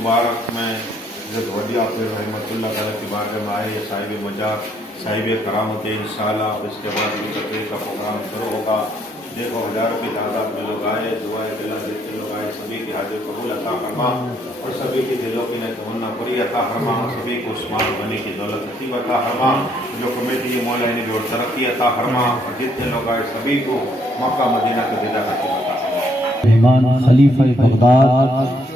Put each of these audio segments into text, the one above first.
مبارک میں حضرت ولی پیر رحمۃ اللہ تعالیٰ کی بارگاہ میں آئے صاحب مجار صاحب کرامت انشاءاللہ. اور اس کے بعد بھی تقریر کا پروگرام شروع ہوگا. دیکھو ہزاروں کی تعداد میں لوگ آئے. دعائے اللہ جتنے لوگ آئے سبھی کی حاضر قبول عطا فرما اور سبھی کی دلوں کی تمنا پوری عطا فرما. سبھی کو عثمان غنی کی دولت نصیب عطا فرما. جو کمیٹی ہے مولا نے جو ترقی عطا فرما. اور جتنے لوگ آئے سبھی کو مکہ مدینہ کا دیدار عطا فرما. مہمان خلیفہ بغداد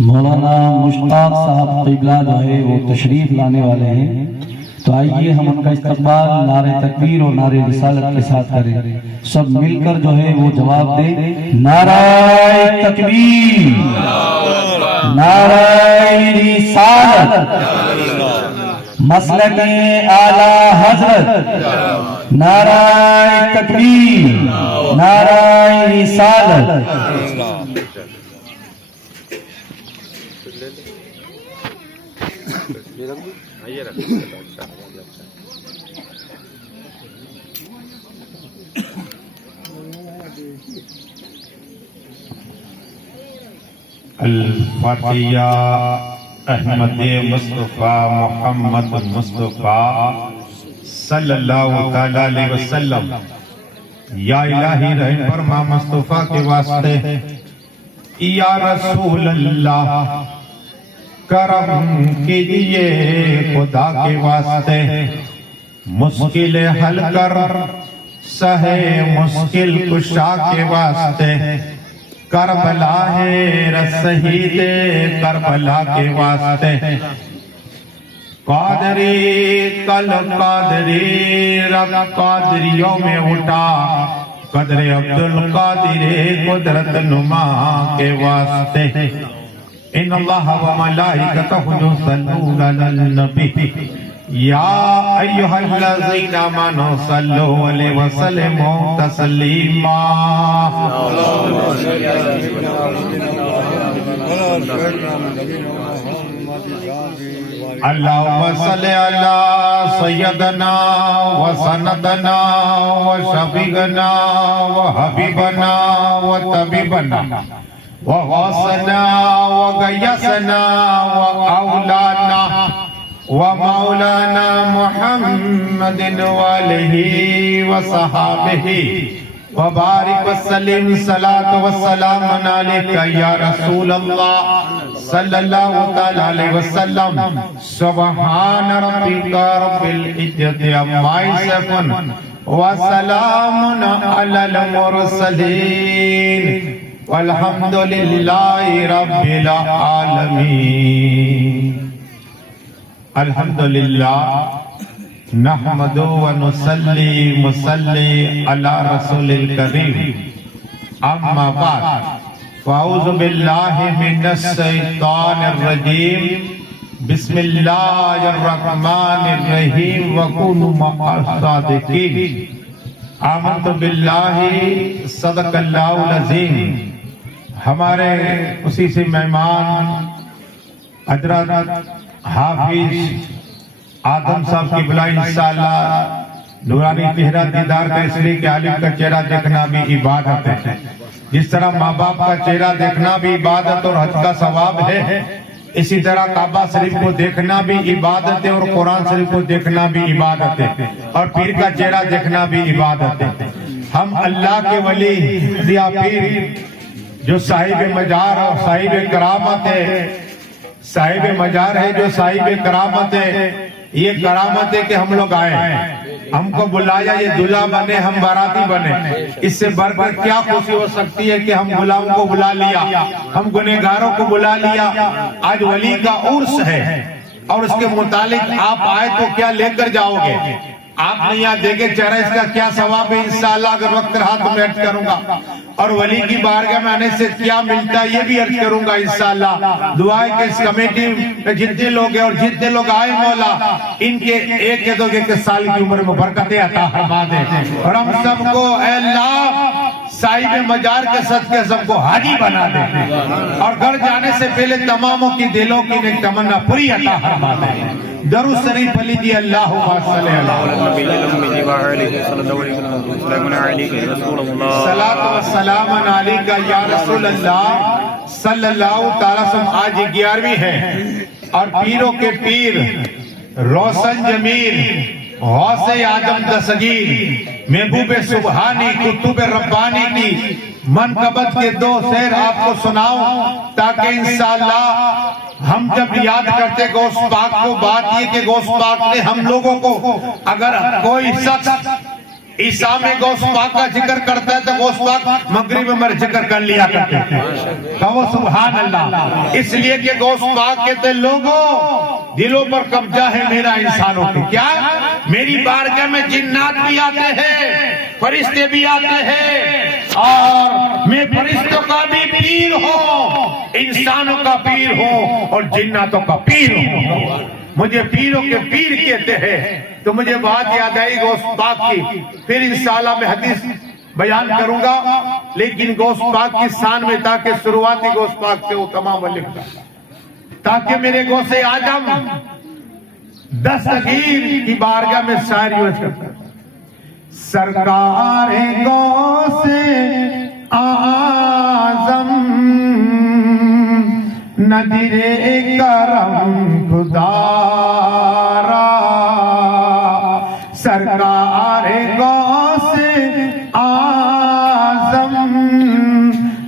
مولانا مشتاق صاحب قبلہ جو ہے وہ تشریف لانے والے ہیں. تو آئیے ہم ان کا استقبال نعرہ تکبیر اور نعرہ رسالت کے ساتھ کریں. سب مل کر جو ہے وہ جواب دیں. نعرہ تکبیر، نعرہ رسالت، مسلک اعلی حضرت. نعرہ تکبیر، نعرہ رسالت. الفاتحہ. احمد مصطفیٰ محمد مصطفیٰ صلی اللہ تعالی علیہ وسلم. یا الہی رحم فرما مصطفیٰ کے واسطے. یا رسول اللہ کرم کیجئے خدا کے واسطے. مشکل حل کر سہے مشکل کشا کے واسطے. کربلا ہے رسید کربلا کے واسطے. قادری کل قادری رب قادریوں میں اٹھا. قدر عبدالقادر قدرت نما کے واسطے. ان اللہ و ملائکتہ یصلون علی النبی یا ایہا الذین آمنوا صلوا علیہ وسلموا تسلیما. اللہم صلی علی سیدنا و سندنا و شفیعنا و حبیبنا و طبیبنا و غوثنا و غیثنا و اولانا و مولانا محمد والہ و صحابہ وبارک وسلم. صلاۃ و سلام علیک یا رسول اللہ صلی اللہ تعالی علیہ وسلم. سبحان ربک رب العزت عما یصفون وسلام علی المرسلین والحمد للہ رب العالمین. الحمدللہ نحمد و نصلی مسلی علی رسول الکریم. اما بعد فاعوذ باللہ من الشیطان الرجیم. بسم اللہ الرحمن الرحیم. وکونوا مع الصادقین. آمنت باللہ صدق اللہ العظیم. ہمارے اسی سے مہمان حضرت حافظ آدم صاحب کی بلائی انشاءاللہ نورانی چہرہ دیدار کا اس لیے کہ عالم کا چہرہ دیکھنا بھی عبادت ہے. جس طرح ماں باپ کا چہرہ دیکھنا بھی عبادت اور حج کا ثواب ہے، اسی طرح کعبہ شریف کو دیکھنا بھی عبادت ہے اور قرآن شریف کو دیکھنا بھی عبادت ہے اور پیر کا چہرہ دیکھنا بھی عبادت ہے. ہم اللہ کے ولی ضیا پیر جو صاحب مجار اور صاحب کرامت ہے، صاحب مجار ہے جو صاحب کرامت ہے. یہ کرامت ہے کہ ہم لوگ آئے، ہم کو بلایا، یہ دلہا بنے، ہم باراتی بنے. اس سے بڑھ کر کیا خوشی ہو سکتی ہے کہ ہم غلاموں کو بلا لیا، ہم گنہگاروں کو بلا لیا. آج ولی کا عرس ہے اور اس کے متعلق آپ آئے تو کیا لے کر جاؤ گے؟ آپ نے یہاں دیکھے چہرہ، اس کا کیا ثواب ہے انشاءاللہ اگر وقت رہا تو میں عرض کروں گا. اور ولی کی بارگاہ میں آنے سے کیا ملتا ہے یہ بھی عرض کروں گا انشاءاللہ. دعا ہے کہ اس کمیٹی میں جتنے لوگ ہیں اور جتنے لوگ آئے مولا ان کے ایک یا دو ایک سال کی عمر میں برکتیں عطا فرما دے اور ہم سب کو اے اللہ صاحب مجار کے صدقے سب کو حاجی بنا دے اور گھر جانے سے پہلے تماموں کی دلوں کی نیک تمنا پوری عطا فرما دے. درود شریف پڑھ لیجیے. اللہم صلی صلاۃ و سلام علیک یا رسول اللہ صلی اللہ تعالی وسلم آج 11ویں ہے اور پیروں کے پیر روشن جمیل غوث اعظم دستگیر محبوب سبحانی کتب ربانی کی منقبت کے 2 شعر آپ کو سناؤں تاکہ انشاءاللہ ہم جب یاد کرتے غوث پاک کو، بات یہ کہ غوث پاک نے ہم لوگوں کو، اگر کوئی شخص عیسیٰ میں غوث پاک کا ذکر کرتا ہے تو غوث پاک مغرب میں ذکر کر لیا کرتے ہیں. کہو سبحان اللہ. اس لیے کہ غوث پاک کہتے لوگوں دلوں پر قبضہ ہے میرا انسانوں کی. کیا میری بارگاہ میں جنات بھی آتے ہیں، فرشتے بھی آتے ہیں، اور میں فرشتوں کا بھی پیر ہوں، انسانوں کا پیر ہوں اور جناتوں کا پیر ہوں. مجھے پیروں کے پیر کہتے ہیں. تو مجھے بات یاد آئی غوث پاک کی. پھر انشاءاللہ میں حدیث بیان کروں گا، لیکن غوث پاک کی شان میں تاکہ شروعاتی غوث پاک سے وہ تمام لکھتا تاکہ میرے غوث اعظم دستگیر کی بارگاہ میں شاعری سرکار غوث اعظم نذیر کرم خدا را، سرکار غوث اعظم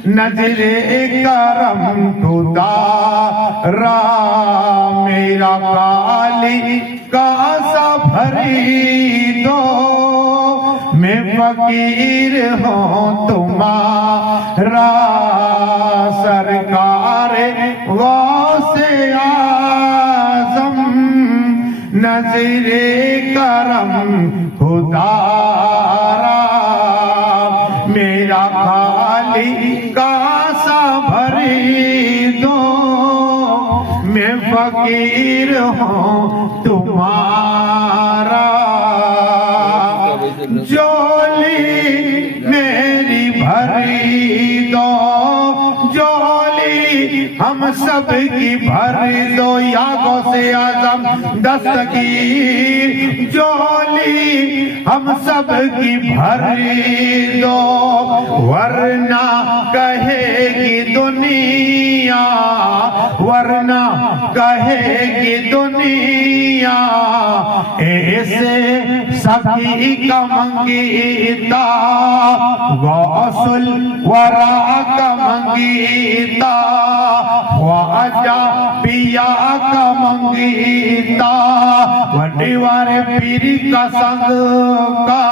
نذیر کرم خدا را، میرا کالی کاسا بھری دو، میں فقیر ہوں تمہارا، سرکار غوث اعظم نذیر کرم خدا را، میرا خالی کاسا بھری دو، میں فقیر ہوں تمہارا، جولی میری بھری دو، جولی ہم سب کی بھر دو یا غوث اعظم دستگیر، جولی ہم سب کی بھر دو، ورنہ کہے گی دنیا، ورنہ کہے گی دنیا ایسے سخی کا منگیتا، غوث الورا کا منگیتا، خواجہ پیا کا منگیتا، وڈی وارے پیری کا سنگ کا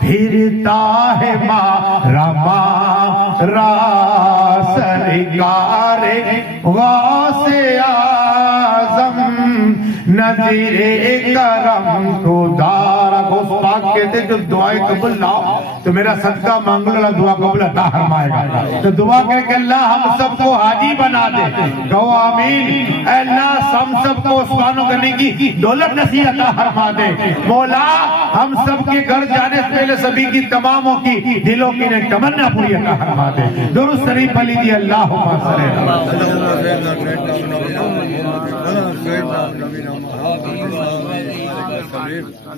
پھرتا ہے مارا مارا، سرکار غوث اعظم نذیر کرم خدا را. غوث پاک کہتے جو دعائیں قبول نہ ہو تو میرا صدقہ مانگ لو، دعا قبول عطا فرمائے گا. تو دعا کر کے اللہ ہم سب کو حاجی بنا دے. کہو آمین. اے اللہ ہم سب کو عثمانوں کرنے کی دولت نصیب عطا فرما دے. مولا ہم سب کے گھر جانے سے پہلے سبھی کی تماموں کی دلوں کی تمنا پوری عطا فرما دے. درود شریف پڑھ لیجیے. اللہم صلی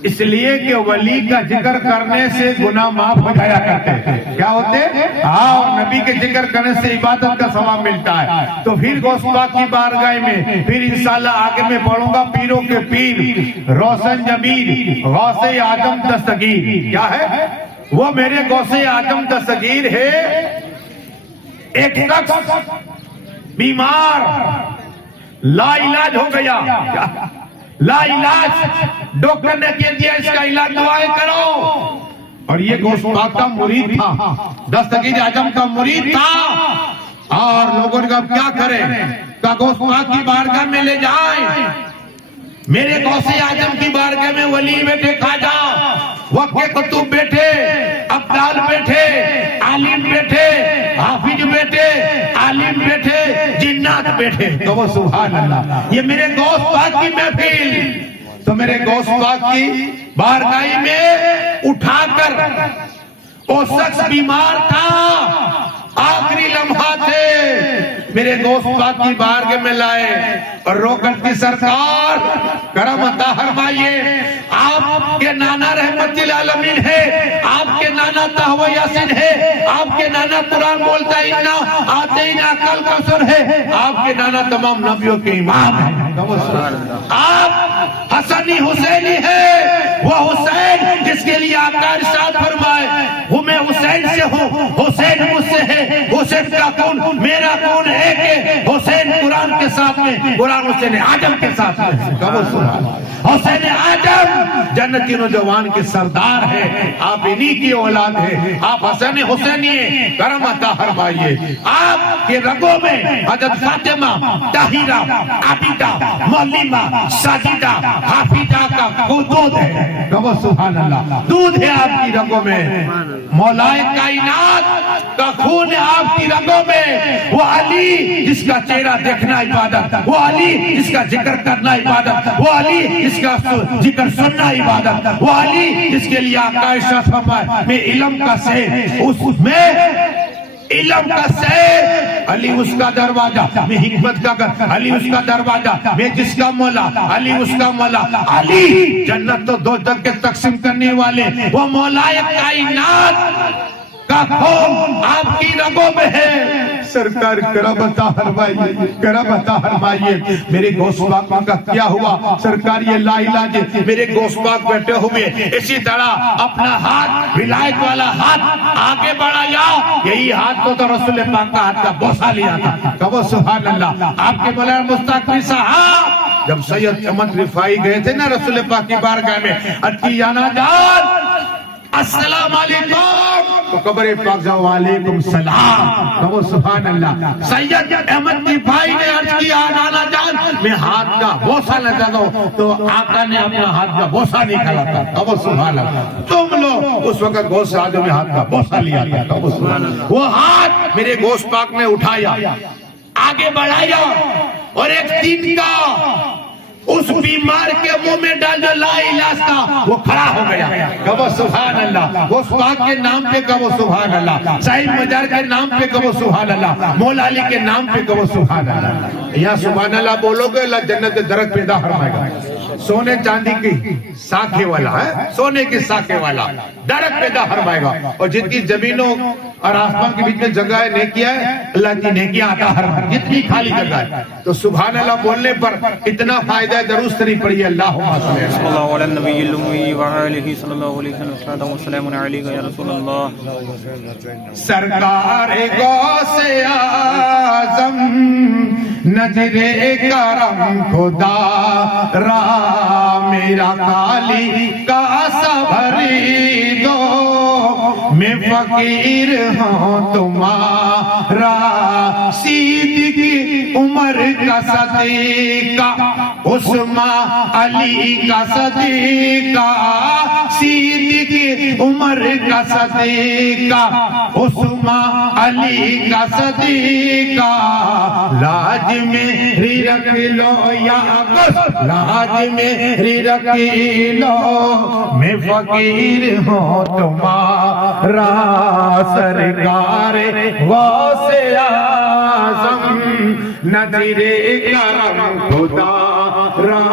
اس لیے کہ ولی کا ذکر کرنے سے گناہ معاف ہو جایا کرتے ہیں. کیا ہوتے ہیں؟ اور نبی کے ذکر کرنے سے عبادت کا ثواب ملتا ہے. تو پھر غوث پاک کی بارگاہ میں پھر انشاءاللہ آگے میں پڑھوں گا پیروں کے پیر روشن جمیل غوث اعظم دستگیر. کیا ہے وہ؟ میرے غوث اعظم دستگیر ہے. ایک شخص بیمار لا علاج ہو گیا، لا علاج، ڈاکٹر نے کہہ دیا اس کا علاج دعائیں کرو. اور یہ غوث پاک کا مرید تھا، دستگیر اعظم کا مرید تھا. اور لوگوں نے کہا کیا کریں؟ کہا غوث پاک کی بارگاہ میں لے جائیں. میرے غوث اعظم کی بارگاہ میں ولی بیٹھے، خواجہ وقت کے کتب بیٹھے، ابدال بیٹھے، عالم بیٹھے، حافظ بیٹھے، عالم بیٹھے، جنات بیٹھے. تو وہ سبحان اللہ، یہ میرے غوث پاک کی محفل. تو میرے غوث پاک کی بارگاہ میں اٹھا کر وہ شخص بیمار تھا، آخری لمحہ تھے، میرے دوست پاک کی بارگاہ میں لائے اور رو کر کی سرکار کرم عطا فرمائیے، آپ کے نانا رحمت للعالمین ہے، آپ کے نانا تہوہ یاسین ہے، آپ کے نانا قرآن بولتا ہے اِنَّا آتَيْنَا کل کوثر ہے، آپ کے نانا تمام نبیوں کے امام ہیں۔ آپ حسنی حسینی ہے، وہ حسین جس کے لیے آقا ارشاد فرمائے وہ میں حسین سے ہوں، حسین مجھ سے ہے، حسین کا کون میرا کون ایک ہے، حسین قرآن کے ساتھ میں، قرآن حسین آدم کے ساتھ میں، حسین آدم جنتی نوجوان کے سردار ہے، آپ انہی کی اولاد ہے، آپ حسن حسینی ہیں، کرم عطا فرمائیے۔ آپ کے رگوں میں حضرت فاطمہ، طاہرہ، عابدہ، معلمہ، ساجدہ، حافظہ کا دودھ ہے، کہو سبحان اللہ، دودھ ہے آپ کی رگوں میں، مولائے کائنات کا خون ہے آپ کی رگوں میں، وہ علی جس کا چہرہ دیکھنا عبادت، وہ علی جس کا ذکر کرنا عبادت، وہ علی جس کا ذکر سننا عبادت، وہ علی جس کے لیے آقا ارشاد فرمائے میں علم کا سیر، اس میں علم کا سیر، علی اس کا دروازہ، میں حکمت کا گھر، علی اس کا دروازہ، میں جس کا مولا، علی اس کا مولا، علی جنت تو دو جگ کے تقسیم کرنے والے، وہ مولائے کائنات کا خون آپ کی رگوں میں ہے۔ سرکار کرم عطا فرمائیے، کرم عطا فرمائیے۔ میرے غوث پاک کا کیا ہوا؟ سرکار یہ لا علاج ہے، میرے غوث پاک بیٹھے ہوئے اسی طرح اپنا ہاتھ ولایت والا ہاتھ آگے بڑھایا، یہی ہاتھ کو تو رسول پاک کا ہاتھ کا بوسہ لیا تھا، کہو سبحان اللہ۔ آپ کے مولانا مستقبل صاحب جب سید احمد رفاعی گئے تھے نا رسول پاک کی بارگاہ میں، اتیانا جان السلام علیکم، تو قبر پاک جاؤ علیکم سلام، کہو سبحان اللہ۔ سید احمد رفاعی نے عرض کیا نانا جان میں ہاتھ کا بوسہ لگا ہوں، تو آقا نے اپنا ہاتھ کا بوسہ نکالا تھا، کہو سبحان اللہ۔ تم لوگ اس وقت غوث اعظم میں ہاتھ کا بوسہ لیا تھا، کہو سبحان اللہ۔ وہ ہاتھ میرے غوث پاک نے اٹھایا، آگے بڑھایا، اور ایک دن کا اس بیمار کے منہ میں ڈال جو لا علاج تھا وہ کھڑا ہو گیا، کہو سبحان اللہ۔ غوث پاک کے نام پہ کہو سبحان اللہ، صاحب مجار کے نام پہ کہو سبحان اللہ، مولا علی کے نام پہ کہو سبحان اللہ۔ یہاں سبحان اللہ بولو گے اللہ جنت درخت پیدا فرمائے گا، سونے چاندی کی ساکھے والا ہے، سونے کی ساکھے والا درخت پیدا فرمائے گا، اور جتنی زمینوں اور آسمان کے بیچ میں جگہ ہے نیکیاں ہے، اللہ کی نیکیاں عطا فرمائے، جتنی خالی جگہ ہے، تو سبحان اللہ بولنے پر اتنا فائدہ ہے، درود شریف پڑھیے، اللہم صلی اللہ علی النبی الأمی وآلہ صلی اللہ علیہ وسلم، والسلام علیکہ یا رسول اللہ۔ سرکار غوث اعظم نظر کرم خدا را میرا کالی کا صبری دو، میں فقیر ہوں تمہارا صدیق عمر کا صدیقہ، عثمان علی کا صدیقہ، صدیق عمر کا صدیقہ، عثمان علی کا صدیقہ، لاج میری رکھ لو یا غوث، لاج میری رکھ لو، میں فقیر ہوں تمہارا سرکار غوث اعظم نظر کرم خدا را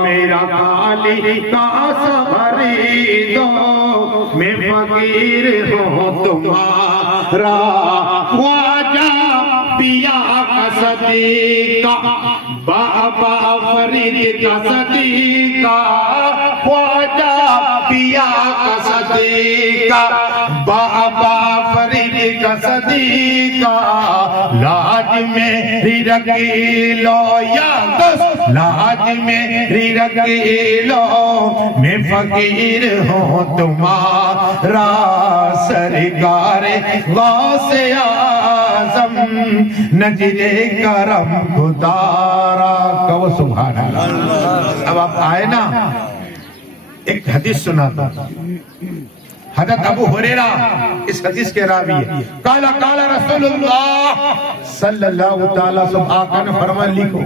میرا کالی کا صبری دو، میں فقیر ہوں تمہارا خواجہ پیا کا صدیقہ، بابا فرید کا صدیقہ، خواجہ پیا کا صدیقہ، بابا فرید کا صدیقہ، لاج میری رکھ لو یا غوث، لاج میری رکھ لو، میں فقیر ہوں تمہارا سرکار غوث اعظم نظر کرم خدارا، کہو سبحان اللہ۔ اب آپ آئے نا، ایک حدیث سنا تھا، حضرت ابو ہریرہ اس حدیث کے راوی ہے، قال قال رسول اللہ صلی اللہ تعالیٰ وسلم، آقا نے فرمایا لکھو،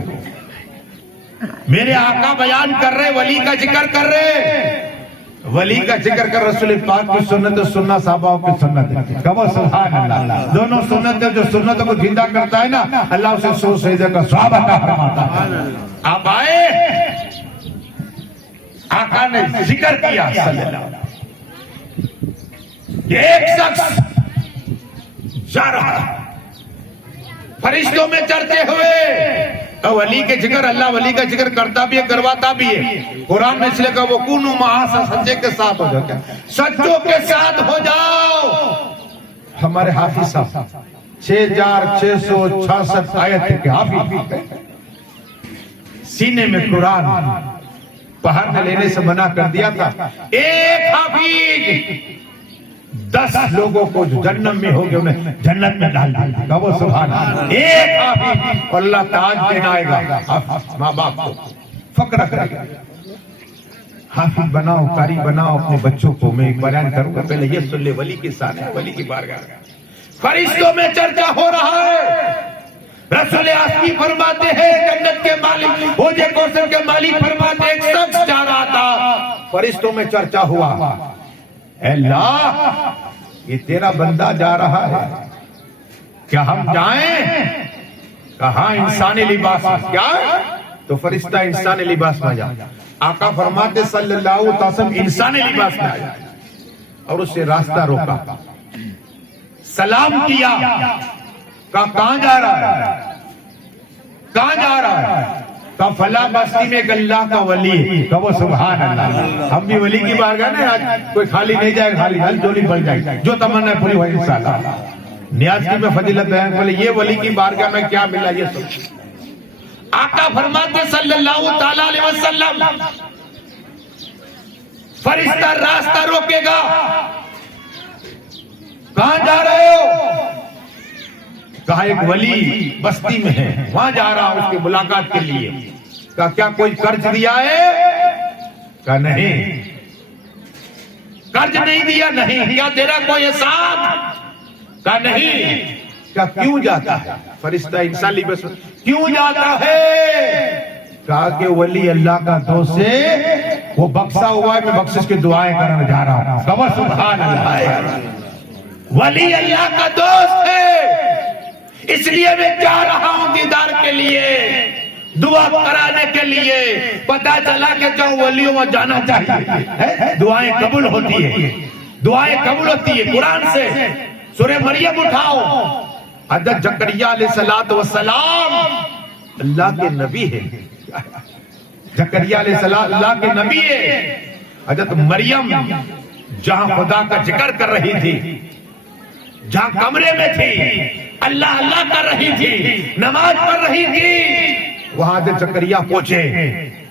میرے آقا بیان کر رہے، ولی کا ذکر کر رہے، ولی کا ذکر کر رسول پاک کی سنت سننا صحابہ کی سنت ہے. کہو سبحان اللہ. دونوں سنت جو سنتوں کو زندہ کرتا ہے نا اللہ اسے 100 سجدے کا ثواب عطا فرماتا ہے. آپ آئے آقا نے ذکر کیا صلی اللہ علیہ وسلم. ایک شخص جا رہا فرشتوں میں چرچے ہوئے. ولی کے ذکر اللہ ولی کا ذکر کرتا بھی ہے کرواتا بھی ہے. قرآن میں اس لیے کہا وہ کونوا معا سچے کے ساتھ ہو جاؤ. کیا سچوں کے ساتھ ہو جاؤ. ہمارے حافظ صاحب 6666 آیت کے حافظ سینے میں قرآن پہاڑ میں لینے سے منع کر دیا تھا. ایک حافظ 10 لوگوں کو جو جنت میں ہو گئے انہیں جنت میں ڈال دیا. وہ سبحان اللہ. ایک حافظ اور اللہ تاج دینا آئے گا ماں باپ کو فخر کرے گا. حافظ بناؤ قاری بناؤ اپنے بچوں کو. میں ایک بیان کروں گا پہلے یہ سن لے ولی کے ساتھ ولی کی بارگاہ فرشتوں میں چرچا ہو رہا ہے. رسول آسمی فرماتے ہیں جنت کے مالک حوض کوثر کے مالک فرماتے ہیں ایک شخص جا رہا تھا فرشتوں میں چرچا ہوا. اے اللہ یہ تیرا بندہ جا رہا ہے کیا ہم جائیں؟ کہاں انسانی لباس میں. کیا تو فرشتہ انسانی لباس میں جا. آقا فرماتے صلی اللہ علیہ وسلم انسانی لباس میں آیا اور اس سے راستہ روکا سلام کیا. کہاں جا رہا ہے کہاں جا رہا ہے؟ کہ فلاں بستی میں ایک اللہ کا ولی ہے. کہو سبحان اللہ. ہم بھی ولی کی بارگاہ نا آج کوئی خالی نہیں جائے خالی حل جولی بڑھ جائے جو تمنا پوری ہوئی انشاءاللہ. نیاز کی میں فضیلت بیان کرے یہ ولی کی بارگاہ میں کیا ملا یہ سب. آقا فرماتے صلی اللہ تعالی علیہ وسلم فرشتہ راستہ روکے گا. کہاں جا رہے ہو؟ کہا ایک ولی بستی میں ہے وہاں جا رہا ہوں اس کی ملاقات کے لیے. کہا کیا کوئی قرض دیا ہے؟ کہا نہیں. قرض نہیں دیا؟ نہیں. کیا تیرا کوئی احسان؟ کہا نہیں. کہا کیوں جاتا ہے؟ فرشتہ انسانی بس کیوں جاتا ہے؟ کہا کہ ولی اللہ کا دوست ہے وہ بخشا ہوا ہے میں بخشش کی دعائیں کرنے جا رہا ہوں. کہو سبحان اللہ. ولی اللہ کا دوست ہے اس لیے میں جا رہا ہوں دیدار کے لیے دعا کرانے کے لیے. پتا چلا کہ جو ولیوں میں جانا چاہیے دعائیں قبول ہوتی ہے. دعائیں قبول ہوتی ہے. قرآن سے سورہ مریم اٹھاؤ. حضرت زکریا علیہ السلام اللہ کے نبی ہے. زکریا علیہ السلام اللہ کے نبی ہے. حضرت مریم جہاں خدا کا ذکر کر رہی تھی جہاں کمرے میں تھی اللہ اللہ کر رہی تھی نماز پڑھ رہی تھی وہاں حضرت زکریا پہنچے.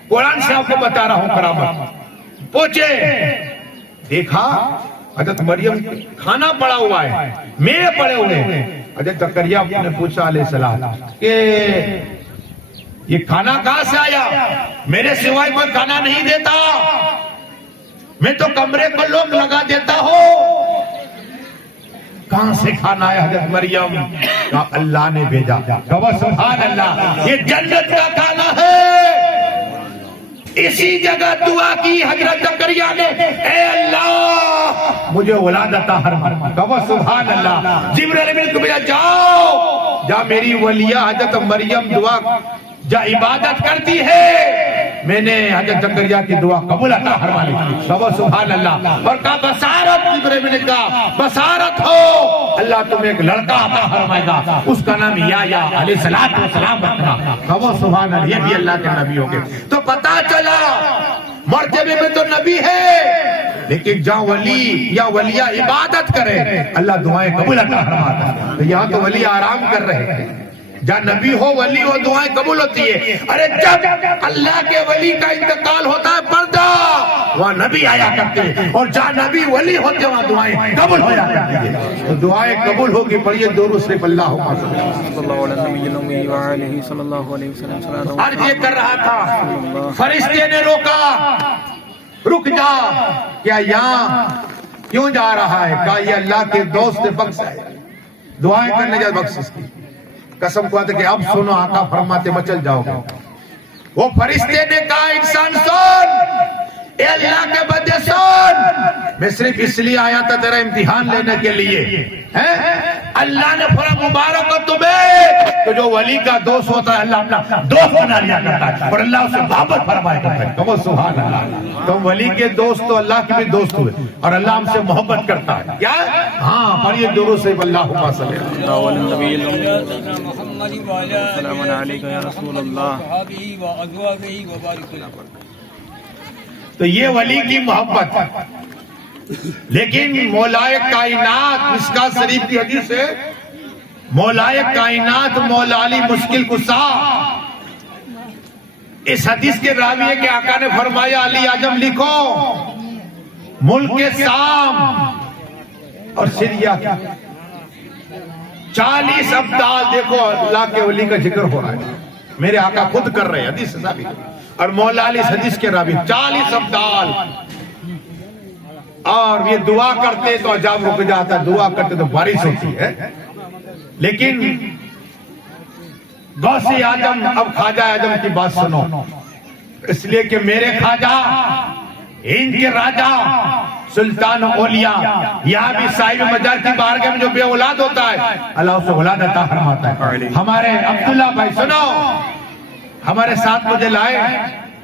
قرآن سے آپ کو بتا رہا ہوں کرامت. پہنچے دیکھا حضرت مریم کھانا پڑا ہوا ہے میوے پڑے ہوئے. حضرت زکریا نے پوچھا علیہ السلام کہ یہ کھانا کہاں سے آیا؟ میرے سوائے کوئی کھانا نہیں دیتا. میں تو کمرے پر لوگ لگا دیتا ہوں. کہاں سے کھانا آیا؟ حضرت مریم کہا اللہ نے بھیجا. کہو سبحان اللہ. یہ جنت کا کھانا ہے. اسی جگہ دعا کی حضرت زکریا نے اے اللہ مجھے اولاد عطا فرما. کہو سبحان اللہ. جبرائیل امین کو بھیجا جاؤ جا میری ولیہ حضرت مریم دعا جا عبادت کرتی ہے میں نے حضرت زکریا کی دعا قبول عطا فرما لی. کہو سبحان اللہ. اور کہا بصارت جبرائیل نے کہا بصارت ہو اللہ تمہیں ایک لڑکا عطا فرمائے گا اس کا نام یا علیہ السلام رکھنا. کہو سبحان اللہ. یہ بھی اللہ کے نبی ہو گئے. تو پتا چلا مرتبے میں تو نبی ہے لیکن جہاں ولی یا ولیہ عبادت کرے اللہ دعائیں قبول عطا فرماتا ہے. تو یہاں تو ولی آرام کر رہے ہیں. جہاں نبی ہو ولی ہو دعائیں قبول ہوتی ہے. ارے جب اللہ کے ولی کا انتقال ہوتا ہے پردہ وہاں نبی آیا کرتے ہیں اور جہاں نبی ولی ہوتے وہاں دعائیں قبول ہو جاتی ہیں. تو دعائیں قبول ہوگی پڑھیے درود صرف اللہ عرض یہ کر رہا تھا فرشتے نے روکا. رک جا. کیا یہاں کیوں جا رہا ہے؟ کہا یہ اللہ کے دوست نے بخشا ہے دعائیں کرنے جا بخشش کی. قسم کو آتے کہ اب سنو آقا فرماتے مچل جاؤ گے. وہ فرشتے نے کہا انسان سن اے اللہ کے بندے سن، میں صرف اس لیے آیا تھا تیرا امتحان لینے کے لیے، اللہ نے فرمایا مبارک ہو تمہیں تو جو ولی کا دوست ہوتا ہے اللہ اپنا دوست بنا لیا کرتا ہے اور اللہ اسے محبت فرمایا کرتا ہے۔ کہو سبحان اللہ۔ تم ولی کے دوست تو اللہ کے بھی دوست ہوئے اور اللہ ہم سے محبت کرتا ہے۔ کیا؟ ہاں پڑھیے درود سے اللہم صلی اللہ السلام علیکم یا رسول اللہ۔ تو یہ ولی کی محبت، لیکن مولائے کائنات، مشکاۃ شریف کی حدیث ہے، مولائے کائنات مولا علی مشکل کشا، اس حدیث کے راوی ہے کہ آقا نے فرمایا علی اعظم لکھو ملک شام اور سیریا کی 40 ابدال، دیکھو اللہ کے ولی کا ذکر ہو رہا ہے، میرے آقا خود کر رہے ہیں، حدیث سے ثابت ہے، اور مولا علی اس حدیث کے راوی 40 ابدال، اور یہ دعا کرتے تو عذاب رک جاتا ہے، دعا کرتے تو بارش ہوتی ہے۔ لیکن غوث اعظم، اب خواجہ اعظم کی بات سنو، اس لیے کہ میرے خواجہ ہند کے راجہ سلطان اولیاء، یہاں بھی صاحب مجال کی بارگاہ میں جو بے اولاد ہوتا ہے اللہ اسے اولاد عطا فرماتا ہے۔ ہمارے عبداللہ بھائی سنو، ہمارے ساتھ مجھے لائے،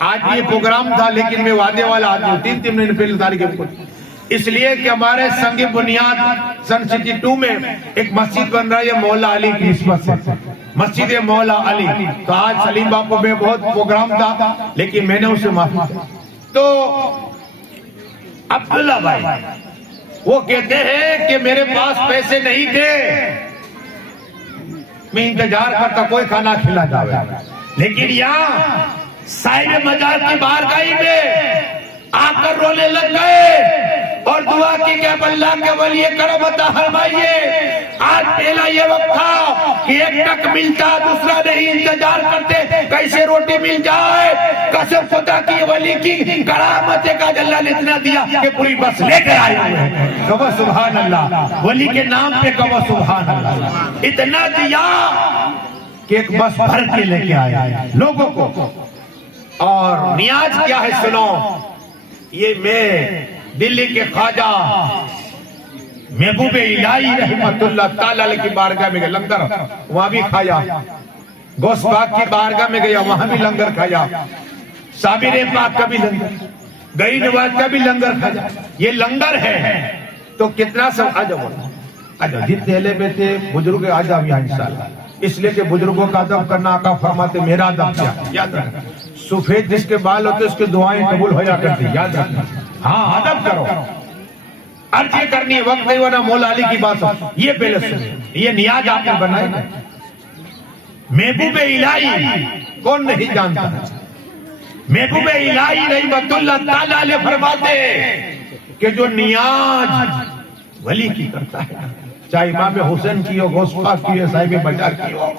آج یہ پروگرام تھا لیکن میں وعدے والا آدمی ہوں، 3 مہینے پہلے تاریخ کو، اس لیے کہ ہمارے سنگ بنیاد سن سٹی 2 میں ایک مسجد بن رہا ہے مولا علی کی نسبت سے، مسجد مولا علی۔ تو آج سلیم باپو میں بہت پروگرام تھا لیکن میں نے اسے معافی۔ تو عبداللہ بھائی وہ کہتے ہیں کہ میرے پاس پیسے نہیں تھے، میں انتظار کرتا کوئی کھانا کھلا جاوے، لیکن یہاں صاحب مجال کی بارگاہ میں آ کر رونے لگ گئے اور دعا کی کہ اب اللہ کے ولی کرم عطا فرمائیے۔ آج پہلا یہ وقت تھا کہ ایک ٹک ملتا دوسرا نہیں، انتظار کرتے کیسے روٹی مل جائے۔ قسم خدا کی ولی کی کرامت کا اللہ نے اتنا دیا کہ پوری بس لے کر آئے ہوئے ہیں۔ کہو سبحان اللہ، ولی کے نام پہ کہو سبحان اللہ۔ اتنا دیا کہ ایک بس بھر کے لے کے آئے لوگوں کو۔ اور نیاز کیا ہے سنو، یہ میں دلی کے خواجہ محبوب الہی رحمت اللہ تعالی علیہ کی بارگاہ میں گیا، لنگر وہاں بھی کھایا، غوث پاک کی بارگاہ میں گیا وہاں بھی لنگر کھایا، صابر پاک کا بھی لنگر، گئی نواز کا بھی لنگر کھایا۔ یہ لنگر ہے تو کتنا سب آجاؤ جتنے لے بیٹے بزرگ آجاؤ یہاں انشاءاللہ، اس لیے کہ بزرگوں کا ادب کرنا آقا فرماتے میرا ادب کیا، یاد رکھنا، سفید جس کے بال ہوتے اس کے دعائیں قبول ہو جا کرتی، یاد رکھنا، ہاں ادب کرو۔ عرض یہ کرنی ہے، وقت نہیں ہونا، مولا علی کی بات ہو، یہ پہلے سنیں، یہ نیاز آپ نے بنائے گا۔ محبوب الہی کون نہیں جانتا، محبوب الہی رحمت اللہ تعالی علیہ فرماتے کہ جو نیاز ولی کی کرتا ہے، چاہے امام حسین کی ہو، غوث پاک کی ہو، صاحب بجار کی ہو،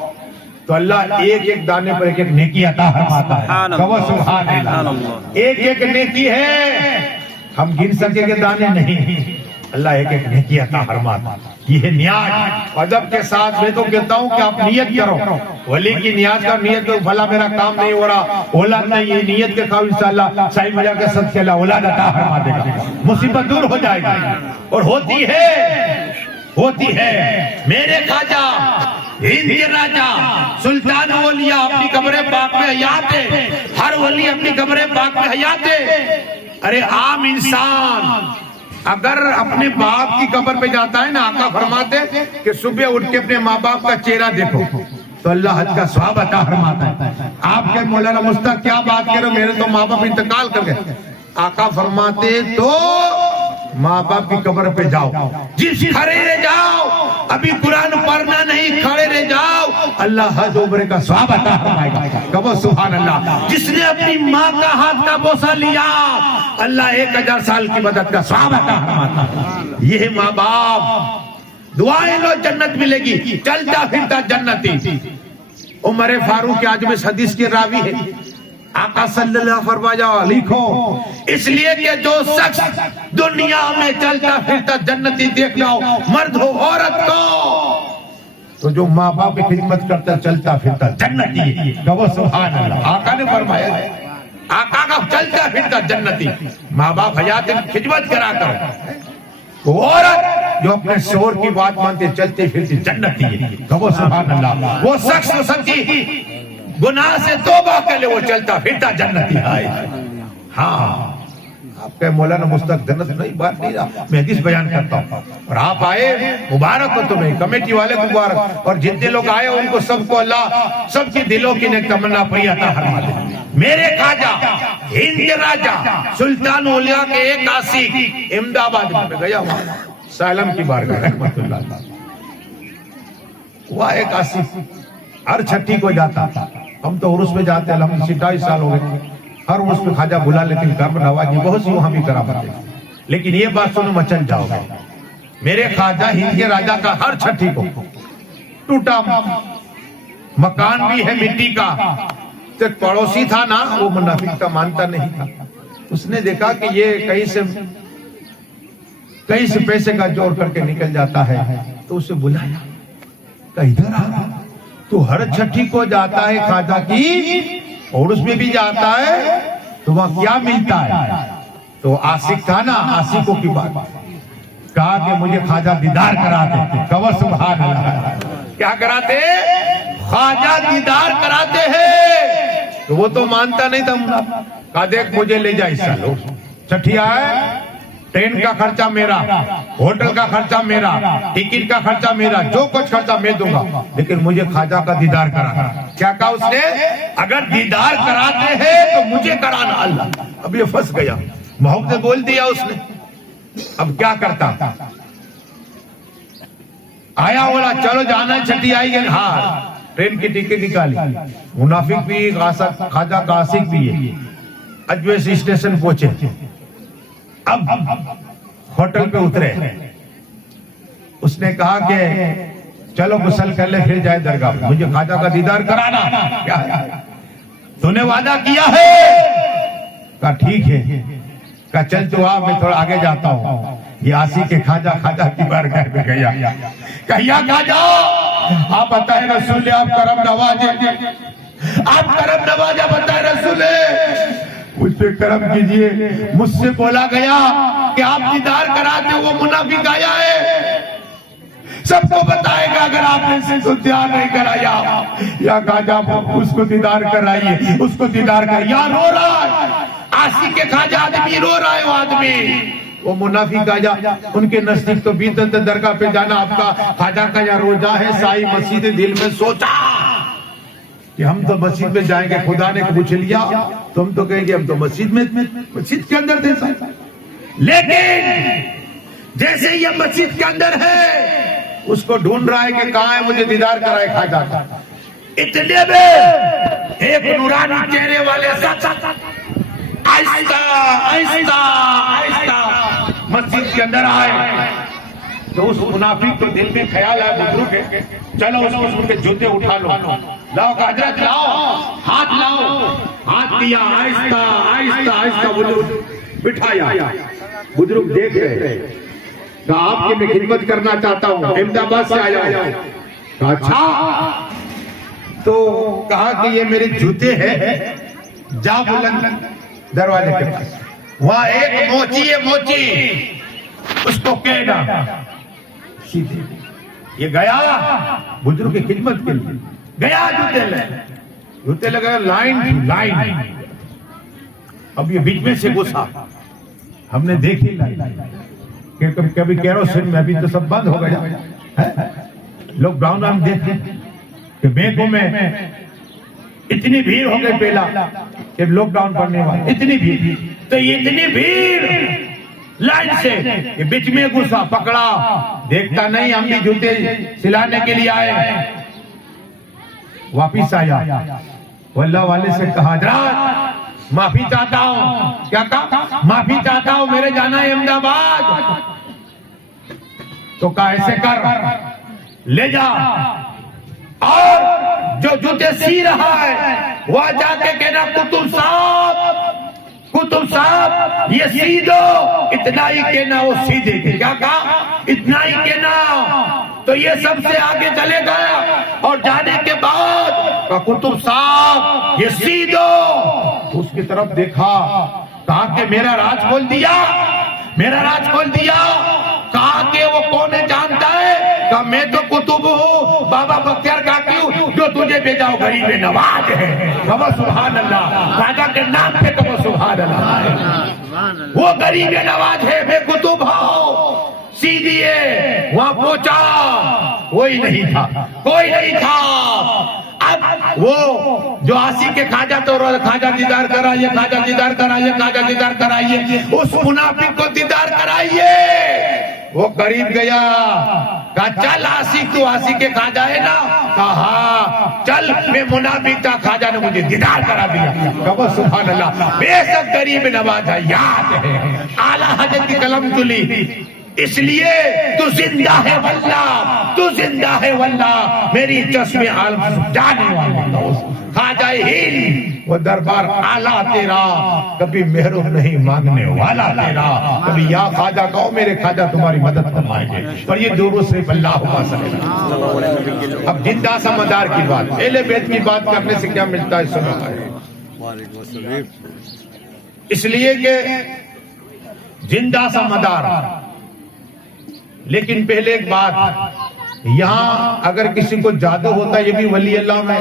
تو اللہ ایک ایک دانے پر ایک ایک نیکی عطا فرماتا ہے۔ کہو سبحان اللہ، ایک ایک نیکی ہے، ہم گن سکے کہ دانے نہیں، اللہ ایک ایک نیکی عطا فرماتا ہے۔ یہ نیاز ادب کے ساتھ میں تو کہتا ہوں کہ آپ نیت کرو، ولی کی نیاز کا نیت تو بھلا میرا کام نہیں ہو رہا، اولاد نہیں، یہ نیت کے کھاؤ انشاءاللہ صاحب مجال کے صدقے اللہ اولاد عطا فرما دے گا، مصیبت دور ہو جائے گی۔ اور ہوتی ہے میرے خواجہ ہند کے راجہ سلطان اولیاء اپنی قبر پاک میں حیات ہے، ہر ولی اپنی قبر پاک میں حیات ہے۔ ارے عام انسان اگر اپنے باپ کی قبر پہ جاتا ہے نا، آقا فرماتے کہ صبح اٹھ کے اپنے ماں باپ کا چہرہ دیکھو تو اللہ حج کا ثواب عطا فرماتا ہے۔ آپ کے مولانا مستق کیا بات کرو، میرے تو ماں باپ انتقال کر گئے، آقا فرماتے تو ماں باپ کی قبر پہ جاؤ، جس کھڑے رہ جاؤ، ابھی قرآن پڑھنا نہیں، کھڑے رہ جاؤ، اللہ حج عمرے کا ثواب عطا فرمائے گا۔ کہو سبحان اللہ۔ جس نے اپنی ماں کا ہاتھ کا بوسہ لیا، اللہ 1000 سال کی مدد کا ثواب عطا فرماتا ہے۔ یہ ماں باپ دعائیں لو جنت ملے گی، چلتا پھرتا جنتی۔ عمر فاروق آج میں حدیث کے راوی ہے، آقا صلی اللہ علیہ وسلم فرمایا لکھو، اس لیے کہ جو شخص دنیا میں چلتا پھرتا جنتی دیکھ لاؤ، مرد ہو عورت کو، تو جو ماں باپ کی خدمت کرتا چلتا پھرتا جنتی ہے۔ کہو سبحان اللہ۔ آقا نے فرمایا آقا کا چلتا پھرتا جنتی، ماں باپ حیات خدمت کرا کر وہ عورت جو اپنے شوہر کی بات مانتے چلتے پھرتے جنتی ہے. کہو سبحان اللہ. وہ شخص سچی گناہ سے توبہ کر لے وہ چلتا پھرتا جنتی ہے. ہاں آپ کے مولانا مستق جنت نہیں بات نہیں رہا، میں حدیث بیان کرتا ہوں. اور آپ آئے مبارک ہو تمہیں، کمیٹی والے کو مبارک، اور جتنے لوگ آئے ان کو سب کو اللہ سب کی دلوں کی نیک تمنا پئی عطا فرما دے. میرے خواجہ ہند کے راجہ سلطان اولیاء کے ایک عاشق احمد آباد میں گیا ہوا سالم کی بارگاہ رحمت اللہ تعالی. وہ ایک عاشق ہر چھٹی کو جاتا. ہم تو عرس میں جاتے ہیں، ہم 27 سال ہو گئے، ہر عرس میں خواجہ بلا لیتے ہیں. کرم نوازی بہت سی وہاں بھی کرا پاتے ہیں. لیکن یہ بات سنو مچل جاؤ گے، میرے خواجہ ہند کے راجہ کا ہر چھٹی کو ٹوٹا مکان بھی ہے مٹی کا. تو پڑوسی تھا نا، وہ منافق کا مانتا نہیں تھا. اس نے دیکھا کہ یہ کہیں سے پیسے کا جوڑ کر کے نکل جاتا ہے، تو اسے بلایا کہ ادھر آ، تو ہر چھٹی کو جاتا ہے خواجہ کی اور اس میں بھی جاتا ہے، تو وہاں کیا ملتا ہے؟ تو عاشق تھا نا، عاشقوں کی بات کہا کہ مجھے خواجہ دیدار کراتے. کہو سبحان اللہ. کیا کراتے؟ خواجہ دیدار کراتے ہیں. تو وہ تو مانتا نہیں تھا. کہا دیکھ مجھے لے جا اس سال چھٹی آئے، ٹرین کا خرچہ میرا، ہوٹل کا خرچہ میرا، ٹکٹ کا خرچہ میرا، جو کچھ خرچہ میں دوں گا، لیکن مجھے خواجہ کا دیدار کرانا. کیا کہا اس نے؟ اگر دیدار کراتے ہیں تو مجھے کرانا. اللہ اب یہ پھنس گیا، محبت نے بول دیا اس نے. اب کیا کرتا؟ آیا بولا چلو جانا ہے چھٹی آئی گئی. ہاں ٹرین کی ٹکٹ نکالی. منافق بھی خواجہ کا عاشق بھی ہے. اجویس اسٹیشن پہنچے، اب ہوٹل پہ اترے. اس نے کہا کہ چلو غسل کر لے پھر جائے درگاہ، مجھے خواجہ کا دیدار کرانا. کیا تو نے وعدہ کیا ہے؟ کہا ٹھیک ہے. کہا چل تو آ، میں تھوڑا آگے جاتا ہوں. یہ عاشق کے خواجہ کی بارگاہ میں گیا. کہا یا خواجہ آپ بتائے رسول، آپ کرم نوازے، آپ کرم نوازہ بتائے رسول، مجھ پہ کرم کیجئے. مجھ سے بولا گیا کہ آپ دیدار کراتے، وہ منافق آیا ہے، سب کو بتائے گا اگر آپ نے سے تو دیدار نہیں کرایا. یا خواجہ اس کو دیدار کرائیے، اس کو دیدار کرائیے. یا رو رہا ہے عاشق کے خواجہ آدمی، رو رہا ہے وہ آدمی. وہ منافق آیا، ان کے نزدیک تو بیدت درگاہ پہ جانا آپ کا خواجہ کا یا روزہ ہے. سائی مسجد دل میں سوچا کہ ہم تو مسجد میں جائیں گے، خدا نے پوچھ لیا تو ہم تو کہیں گے ہم تو مسجد کے اندر تھے. لیکن جیسے یہ مسجد کے اندر ہے، اس کو ڈھونڈ رہا ہے کہ کہاں ہے، مجھے دیدار کرائے خواجہ کا. اتنے میں ایک نورانی چہرے والے آہستہ آہستہ آہستہ مسجد کے اندر آئے. تو اس منافق کے دل میں خیال ہے بزرگ ہے، چلو اس کو ان کے جوتے اٹھا لو. لاؤ حضرت لاؤ، ہاتھ لاؤ. ہاتھ کیا، آہستہ آہستہ آہستہ بزرگ بٹھایا. بزرگ دیکھ رہے، کہا آپ کی میں خدمت کرنا چاہتا ہوں، احمد آباد سے آیا ہوں. کہا اچھا. تو کہا کہ یہ میرے جوتے ہیں، جا بلند دروازے کے پاس، وہاں ایک موچی ہے، موچی اس کو کہنا سیدھے. یہ گیا بزرگ کی خدمت کے لیے، گیا جوتے لگا، لائن. اب یہ بیچ میں سے گھسا. ہم نے دیکھی کہ کبھی کیروسین میں، ابھی تو سب بند ہو گیا. لوگ گاؤں ہم دیکھتے کہ بینکوں میں اتنی بھیڑ ہو گئی پہلا کہ لاک ڈاؤن پڑنے والے، اتنی بھیڑ. تو اتنی بھیڑ لائن سے یہ بیچ میں گھسا، پکڑا. دیکھتا نہیں ہم بھی جوتے سلانے کے لیے آئے. واپس آیا، واللہ والے سے کہا حضرت معافی چاہتا ہوں. کیا کہا؟ معافی چاہتا ہوں، میرے جانا ہے احمد آباد. تو کہا ایسے کر، لے جا، اور جو جوتے سی رہا ہے وہ جا کے کہنا کتب صاحب یہ سی دو. اتنا ہی کہنا وہ سی دے گے. کیا کہا؟ اتنا ہی کہنا تو یہ سب سے آگے چلے گیا اور جانے کے بعد کہا قطب صاحب یہ سیدھو. اس کی طرف دیکھا, کہا کہ میرا راز کھول دیا, میرا راز کھول دیا. کہا کہ وہ کون ہے جانتا ہے؟ کہا میں تو قطب ہوں, بابا بختیار کاکی ہوں, جو تجھے بھیجا ہو غریب نواز ہے. کہا سبحان اللہ, راجا کے نام پہ کہا سبحان اللہ. وہ غریب نواز ہے, میں قطب ہوں. سیدھی ہے. وہاں پہنچا, کوئی نہیں تھا, کوئی نہیں تھا. اب وہ جو آسی کے خواجہ تو خواجہ دیدار کرائیے, خواجہ دیدار کرائیے, خواجہ دیدار کرائیے, اس منافق کو دیدار کرائیے. وہ قریب گیا, کہا چل آسی, تو آسی کے خواجہ ہے نا؟ کہا چل, میں منافق تھا, خواجہ نے مجھے دیدار کرا دیا. کہا سبحان اللہ, بے شک غریب نواز ہے, یاد ہے. اعلیٰ حضرت کی قلم تلی, اس لیے تو زندہ ہے واللہ, تو زندہ ہے واللہ, میری چشم عالم جانے والا خواجہ ہند. وہ دربار اعلیٰ تیرا, کبھی محروم نہیں مانگنے والا تیرا. کبھی یا خواجہ کہو, میرے خواجہ تمہاری مدد فرمائیں گے. اور یہ درود صرف اللہ صلی اللہ علیہ وسلم. اب زندہ سا مدار کی بات, اہل بیت کی بات کرنے سے کیا ملتا ہے سنا ہے. اس لیے کہ زندہ سا مدار. لیکن پہلے ایک بات, یہاں اگر کسی کو جادو ہوتا ہے, یہ بھی ولی اللہ میں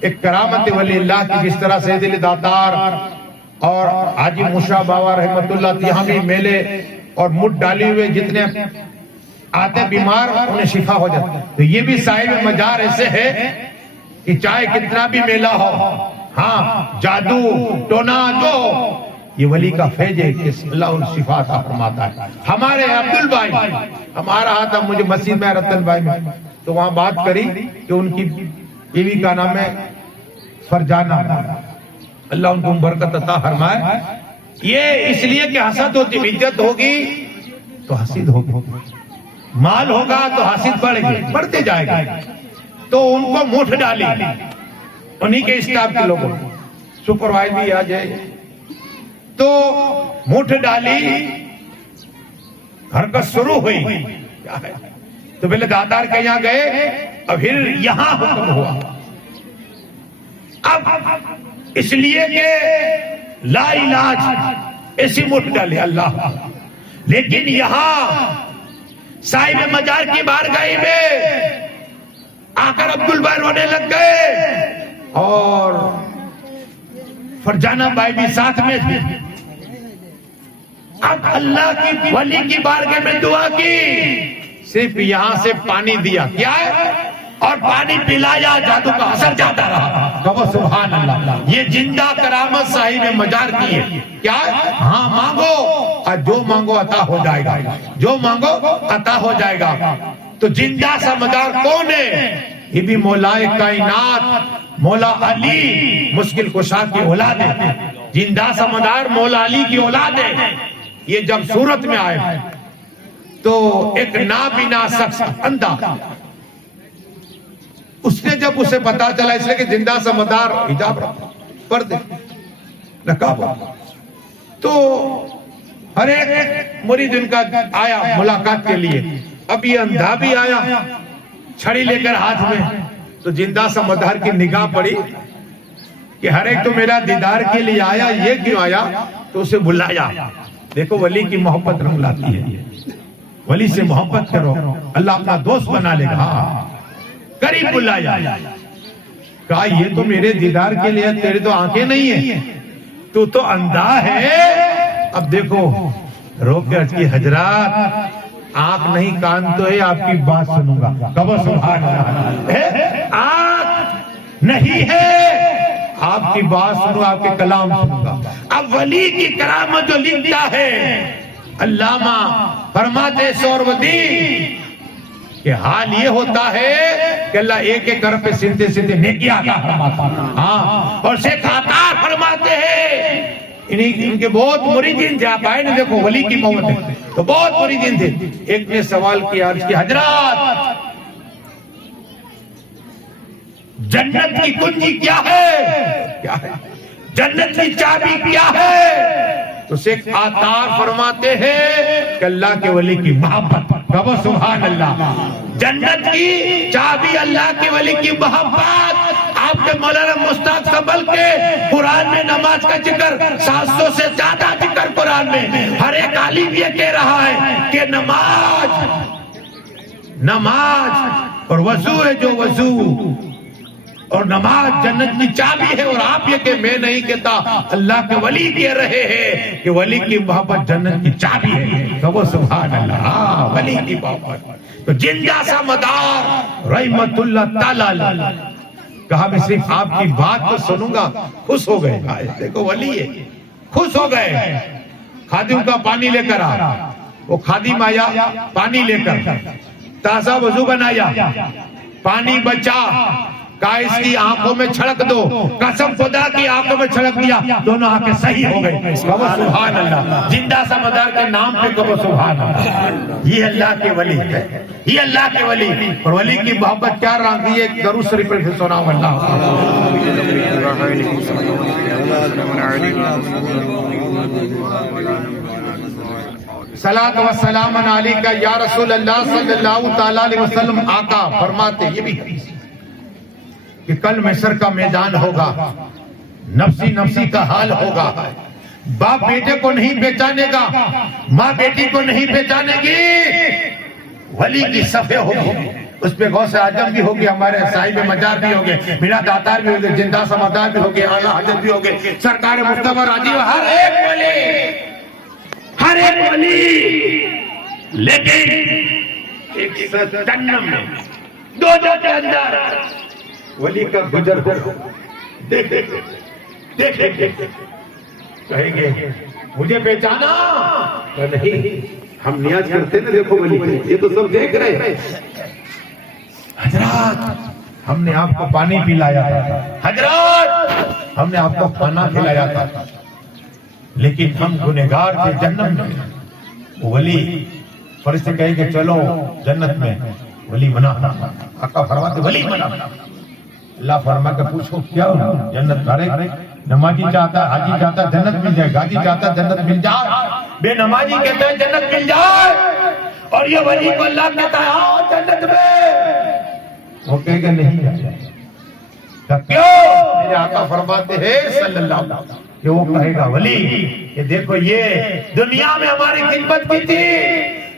ایک کرامت ولی اللہ کی, جس طرح سید علی داتار اور حاجی مشا بابا رحمت اللہ, یہاں بھی میلے اور مٹ ڈالی ہوئے جتنے آتے بیمار انہیں شفا ہو جاتا. تو یہ بھی صاحب مجار ایسے ہے کہ چاہے کتنا بھی میلہ ہو, ہاں جادو ٹونا جو, یہ ولی کا فیض ہے کہ اللہ ان شفا عطا فرماتا ہے. ہمارے عبدال بھائی, ہمارا ہاتھ مجھے مسجد میں رتن بھائی میں, تو وہاں بات کری کہ ان کی بیوی کا نام ہے فرجانہ, اللہ ان کو برکت عطا فرمائے. یہ اس لیے کہ حسد ہوتی, عزت ہوگی تو حسد ہوگی, مال ہوگا تو حسد بڑھے گی, بڑھتے جائے گا. تو ان کو مٹھ ڈالی, انہی کے اسٹاف کے لوگوں, سپروائزر بھی آ جائے, تو مٹھ ڈالی, حرکت شروع ہوئی. تو پہلے دادار کے یہاں گئے, اور پھر یہاں حکم ہوا. اب اس لیے کہ لا علاج ایسی مٹھ ڈالے اللہ. لیکن یہاں صاحب مجار کی بارگاہ میں آ کر عبدال بھائی رونے لگ گئے, اور فرجانہ بھائی بھی ساتھ میں تھے. اب اللہ کی ولی کی بارگاہ میں دعا کی, صرف یہاں سے پانی دیا, کیا ہے, اور پانی پلایا, جادو کا اثر جاتا رہا. کہو سبحان اللہ. یہ زندہ کرامت صاحب مجار کی ہے. کیا ہے, ہاں مانگو, اور جو مانگو عطا ہو جائے گا, جو مانگو عطا ہو جائے گا. تو زندہ سا مجار کون ہے؟ یہ بھی مولا کائنات مولا علی مشکل کشا کی اولاد ہے. زندہ سا مدار مولا علی کی اولاد ہے. یہ جب صورت میں آئے تو ایک نابینا شخص اندھا, اس نے جب اسے پتا چلا, اس لیے کہ زندہ سا مدار حجاب پردے نقاب, تو ہر ایک مرید ان کا آیا ملاقات کے لیے. اب یہ اندھا بھی آیا چھڑی لے کر ہاتھ میں, تو زندہ سا مدار کی نگاہ پڑی کہ ہر ایک تو میرا دیدار کے لیے آیا, یہ کیوں آیا؟ تو اسے بلایا. دیکھو ولی کی محبت رنگ لاتی ہے, ولی سے محبت کرو, اللہ اپنا دوست بنا لے گا. قریب بلایا, کہا یہ تو میرے دیدار کے لیے, تیرے تو آنکھیں نہیں ہیں, تو تو اندھا ہے. اب دیکھو رو کے عرض کی, حضرات آنکھ نہیں کان تو ہے, آپ کی بات سنوں گا. کہو سبحان اللہ. آنکھ نہیں ہے, آپ کی بات سنو, آپ کے کلام سنوں گا. اب ولی کی کرامت جو لکھتا ہے علامہ فرماتے سہروردی کہ حال یہ ہوتا ہے کہ اللہ ایک ایک کر پہ سنتے سنتے نیکیاں عطا فرماتا. ہاں, اور شیخ عطار فرماتے ہیں, ان کے بہت مریدین تھے. آپ آئے نا, دیکھو ولی کی محبت ہے تو بہت مریدین تھے. ایک نے سوال کیا, عرض کی, حضرات جنت کی کنجی کیا ہے؟ کیا ہے جنت کی چابی کیا ہے؟ تو شیخ عطار فرماتے ہیں کہ اللہ کے ولی کی محبت. کہو سبحان اللہ. جنت کی چابی اللہ کے ولی کی محبت. آپ کے مولانا مشتاق قبل کے قرآن میں نماز کا ذکر 700 سے زیادہ ذکر قرآن میں. ہر ایک عالم یہ کہہ رہا ہے کہ نماز اور وضو ہے جو وضو اور نماز جنت کی چابی ہے. اور آپ یہ کہ میں نہیں کہتا، اللہ کے ولی کہہ رہے ہیں کہ ولی کی محبت جنت کی چابی ہے. تو وہ سبحان اللہ، ولی کی محبت. تو جن جیسا مدار رحمت اللہ تعالی کہا میں صرف آپ کی بات تو سنوں گا. خوش ہو گئے. دیکھو ولی ہے، خوش ہو گئے. خادم کا پانی لے کر آ، وہ خادم آیا پانی لے کر، تازہ وضو بنایا، پانی بچا، کہا اس کی آنکھوں میں چھڑک دو. قسم خدا کی آنکھوں میں چھڑک دیا، دونوں آنکھیں صحیح ہو گئی. کہو سبحان اللہ. زندہ سمدار کے نام پہ کہو سبحان اللہ. یہ اللہ کے ولی ہے، یہ اللہ کے ولی. اور ولی کی محبت کیا رنگ ہے؟ درود شریف پڑھ کے سناؤ. اللہ صلاۃ و سلام علیکہ یا رسول اللہ صلی اللہ تعالی علیہ وسلم. آقا فرماتے یہ بھی کہ کل محشر کا میدان ہوگا، نفسی نفسی کا حال ہوگا. باپ بیٹے کو نہیں پہچانے گا، ماں بیٹی کو نہیں پہچانے گی. ولی کی صفحے ہوگی، اس پہ غوث اعظم بھی ہوگی، ہمارے صاحب مزار بھی ہوگے، میرا داتار بھی ہوگے، زندہ سمادار بھی ہوگے، اعلیٰ حضرت بھی ہوگے، سرکار مصطفیٰ راضی. ہر ایک ولی لیکن ایک جہنم میں دوزخ کے اندر ولی کا گزر دیکھ کہیں گے مجھے پہچانا؟ نہیں، ہم نیاز کرتے نا. دیکھو ولی یہ تو سب دیکھ رہے ہیں. حضرات ہم نے آپ کو پانی پلایا تھا، حضرات ہم نے آپ کو کھانا کھلایا تھا، لیکن ہم گنہگار تھے جہنم میں. ولی فرشتے کہے کہ چلو جنت میں. ولی منع. آقا فرماتے ولی منع. اللہ فرما کے پوچھو کیا جنت؟ ارے نمازی چاہتا ہے، حاجی چاہتا ہے جنت مل جائے، غازی چاہتا ہے جنت مل جائے، بے نمازی کہتا ہے جنت مل جائے، اور یہ ولی کو اللہ کہتا ہے آؤ جنت میں. وہ کہے گا نہیں جائے. کیوں؟ میرے آقا فرماتے ہیں صلی اللہ علیہ وسلم کہ وہ کہے گا ولی کہ دیکھو یہ دنیا میں ہماری خدمت کی تھی،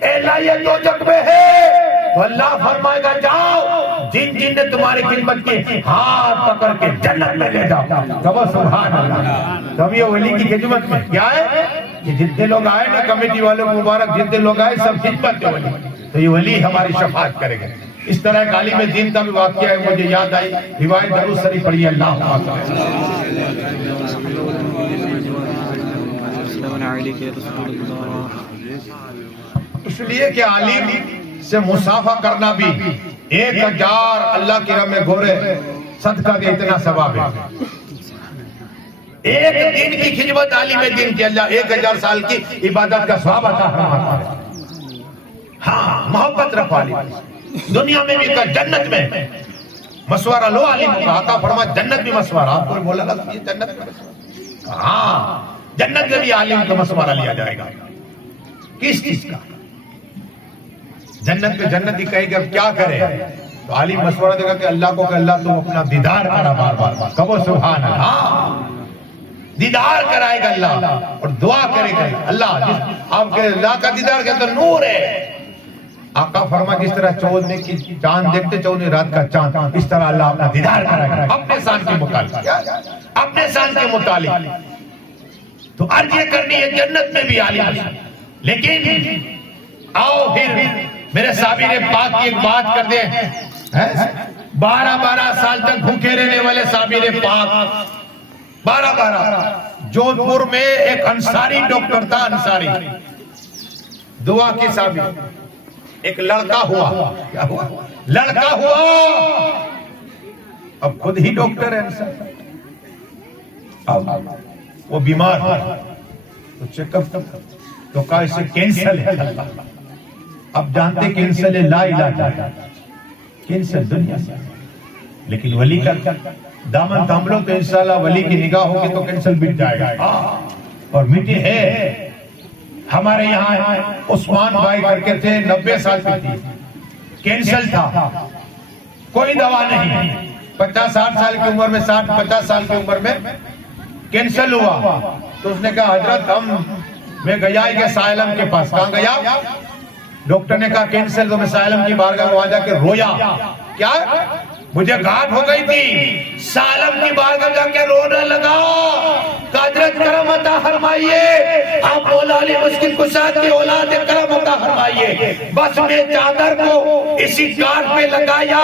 اے اللہ یہ دوزخ میں ہے. تو اللہ فرمائے گا جاؤ جن جن نے تمہاری خدمت کی ہاتھ پکڑ کے جنت میں لے جاؤ. کہو سبحان اللہ. تب یہ ولی کی خدمت میں کیا ہے؟ یہ جتنے لوگ آئے نا کمیٹی والوں کو مبارک، جتنے لوگ آئے سب خدمت کے ولی. تو یہ ولی ہماری شفاعت کرے گا. اس طرح ایک عالم دین کا بھی واقعہ ہے مجھے یاد آئی. روایت درود شریف پڑھیے. اللہ اس لیے کہ عالم سے مصافحہ کرنا بھی 1000 اللہ کی راہ میں گھوڑے صدقہ کے اتنا ثواب ہے. ایک دن کی خدمت عالم دین کی اللہ 1000 سال کی عبادت کا ثواب عطا فرماتا ہے. ہاں محبت رکھو عالم. دنیا میں بھی جنت میں مشورہ لو عالم کا. آقا فرمایا جنت بھی مشورہ. آپ کو بولا لگا جنت میں؟ ہاں جنت میں بھی عالم کا مشورہ لیا جائے گا. کس چیز کا؟ جنت میں جنتی کہے گا کیا کرے؟ تو عالم مشورہ دے گا کہ اللہ کو کہ اللہ تم اپنا دیدار کرا بار بار. کہو سبحان اللہ. دیدار کرائے گا اللہ اور دعا کرے گا اللہ. آپ کے اللہ کا دیدار کے اندر نور ہے. آقا فرما جس طرح چودنے کی چاند دیکھتے چودنے رات کا چاند، اس طرح اللہ اپنا دیدار کرائے گا اپنے شان کے متعلق، اپنے شان کے متعلق. تو عرض یہ کرنی ہے جنت میں بھی عالم. لیکن آؤ پھر میرے صابر پاک کی ایک بات کر دیں. 12 سال تک بھوکے رہنے والے صابر پاک 12 جودھ پور میں ایک انصاری ڈاکٹر تھا. انصاری دعا کی صابر. ایک لڑکا ہوا. کیا ہوا؟ لڑکا ہوا. اب خود ہی ڈاکٹر ہے. اب وہ بیمار تو چیک اپ تو کہا اسے کینسر ہے. اب جانتے کینسر ہے لا علاج ہے. کینسر دنیا سے. لیکن ولی کا دامن تھام لو تو انشاءاللہ ولی کی نگاہ ہوگی تو کینسر مٹ جائے گا. اور مٹی ہے. ہمارے یہاں عثمان بھائی کر کے تھے 90 سال کی تھی. کینسل تھا، کوئی دوا نہیں، 50-60 سال کی عمر میں، 60-50 سال کی عمر میں کینسل ہوا. تو اس نے کہا حضرت میں گیا کہ سائلم کے پاس. کہاں گیا؟ ڈاکٹر نے کہا کینسل. تو میں سائلم کی بارگاہ میں وہاں جا کے رویا. کیا؟ مجھے گھاٹ ہو گئی تھی. سائلم کی بارگاہ جا کے رونا لگا. حضرت کرم عطا فرمائیے، آپ مولا علی مشکل کشا کی اولاد کرم عطا فرمائیے. بس میں چادر کو اسی گھاٹ پہ لگایا،